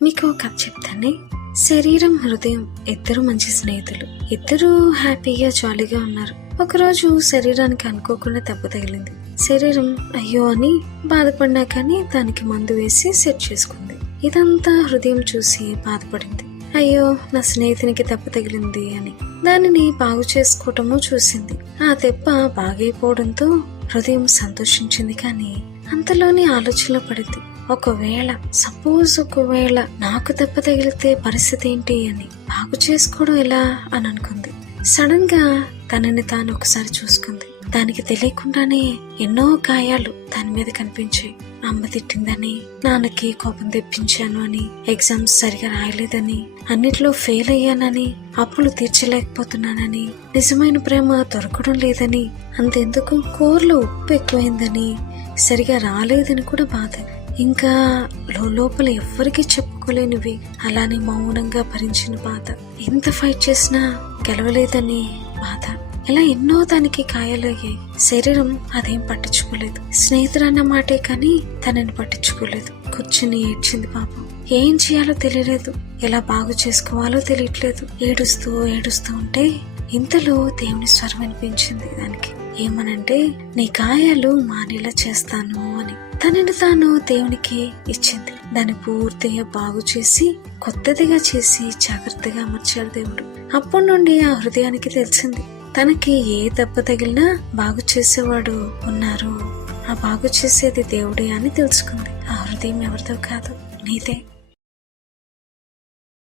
మీకు ఒక కథ చెప్తానే. శరీరం హృదయం ఇద్దరు మంచి స్నేహితులు. ఇద్దరు హ్యాపీగా జాలీగా ఉన్నారు. ఒకరోజు శరీరానికి అనుకోకుండా దెబ్బ తగిలింది. శరీరం అయ్యో అని బాధపడినా కానీ దానికి మందు వేసి సెట్ చేసుకుంది. ఇదంతా హృదయం చూసి బాధపడింది. అయ్యో నా స్నేహితునికి దెబ్బ తగిలింది అని దానిని బాగు చేసుకోవటము చూసింది. ఆ దెబ్బ బాగైపోవడంతో హృదయం సంతోషించింది. కానీ అంతలోని ఆలోచనలో పడింది, ఒకవేళ నాకు దెబ్బ తగిలితే పరిస్థితి ఏంటి అని బాగు చేసుకోవడం ఎలా అని అనుకుంది. సడన్ గా తనని తాను ఒకసారి చూసుకుంది. దానికి తెలియకుండానే ఎన్నో గాయాలు దాని మీద కనిపించాయి. అమ్మ తిట్టిందని, నాన్నకి కోపం తెప్పించాను అని, ఎగ్జామ్స్ సరిగా రాయలేదని, అన్నిట్లో ఫెయిల్ అయ్యానని, అప్పులు తీర్చలేకపోతున్నానని, నిజమైన ప్రేమ దొరకడం లేదని, అంతెందుకు కూరలో ఉప్పు ఎక్కువైందని, సరిగా రాలేదని కూడా బాధ. ఇంకా లోపల ఎవ్వరికీ చెప్పుకోలేనివి అలానే మౌనంగా భరించిన బాధ. ఎంత ఫైట్ చేసినా గెలవలేదని బాధ. ఇలా ఎన్నో దానికి గాయాలయ్యాయి. శరీరం అదేం పట్టించుకోలేదు. స్నేహితుడన్న మాటే కానీ తనని పట్టించుకోలేదు. కూర్చుని ఏడ్చింది పాపం. ఏం చేయాలో తెలియలేదు, ఎలా బాగు చేసుకోవాలో తెలియట్లేదు. ఏడుస్తూ ఉంటే ఇంతలో దేవుని స్వరం అనిపించింది దానికి. ఏమనంటే, నీ గాయాలు మానేలా చేస్తాను అని తనని తాను దేవునికి ఇచ్చింది. దాన్ని పూర్తిగా బాగు చేసి కొత్తదిగా చేసి జాగ్రత్తగా అమర్చాడు దేవుడు. అప్పటి నుండి ఆ హృదయానికి తెలిసింది, తనకి ఏ దెబ్బ తగిలినా బాగు చేసేవాడు ఉన్నారు, ఆ బాగు చేసేది దేవుడే అని తెలుసుకుంది. ఆ హృదయం ఎవరిదో కాదు, నీదే.